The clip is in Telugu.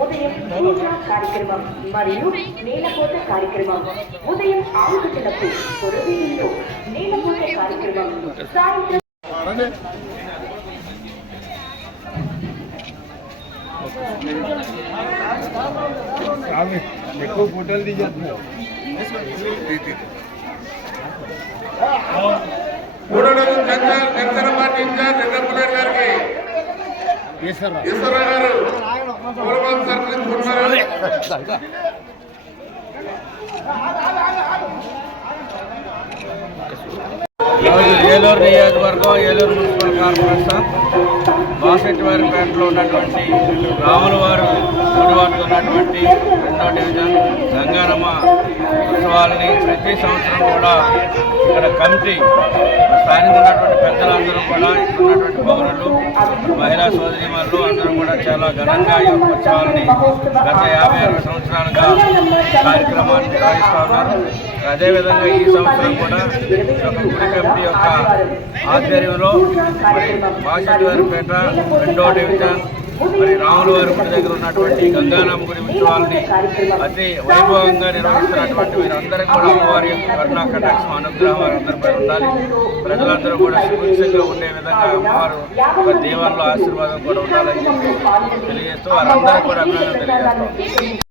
ఉదయం పూజా కార్యక్రమం మరియు నేలకోట కార్యక్రమం ఉదయం ఆరు గంటలకు పొరవీధిలో నేలకోట కార్యక్రమం సాయంత్రం ఎక్కువ ఫోటోలు తీసేస్తున్నావు మూడో number general Janasena party incharge Venkatapuradu గారికి ఈశ్వరరావు గారు పూలమాల సత్కరించుకున్నారు ఈరోజు ఏలూరు నియోజకవర్గం ఏలూరు మున్సిపల్ కార్పొరేషన్ బాసెట్టివారిపేటలో ఉన్నటువంటి రాముల వారు గుడివాడలో ఉన్నటువంటి రెండో డివిజన్ గంగారమ్మ ఉత్సవాలని ప్రతి సంవత్సరం కూడా ఇక్కడ కమిటీ స్థానిక ఉన్నటువంటి పెద్దలందరూ కూడా ఉన్నటువంటి పౌరులు మహిళా సోదరిమణులు అందరూ కూడా చాలా ఘనంగా ఈ ఉత్సవాలని గత యాభై అరవై సంవత్సరాలుగా కార్యక్రమాన్ని నిర్వహిస్తూ ఉన్నారు అదేవిధంగా ఈ సంవత్సరం కూడా ఈ యొక్క గుడి కమిటీ యొక్క ఆధ్వర్యంలో మరి పేట రెండో డివిజన్ మరి రాముల వారి గుడి దగ్గర ఉన్నటువంటి గంగారామ గుడి ఉత్సవాలని అతి వైభవంగా నిర్వహిస్తున్నటువంటి వీరందరికీ కూడా అమ్మవారి యొక్క కరుణా కటాక్షం అనుగ్రహం వారందరిపై ఉండాలి. ప్రజలందరూ కూడా సుభిక్షంగా ఉండే విధంగా అమ్మవారు ఒక దేవాల్లో ఆశీర్వాదం కూడా ఉండాలని చెప్పి తెలియజేస్తూ వారందరూ కూడా అభినందన తెలియజేస్తాం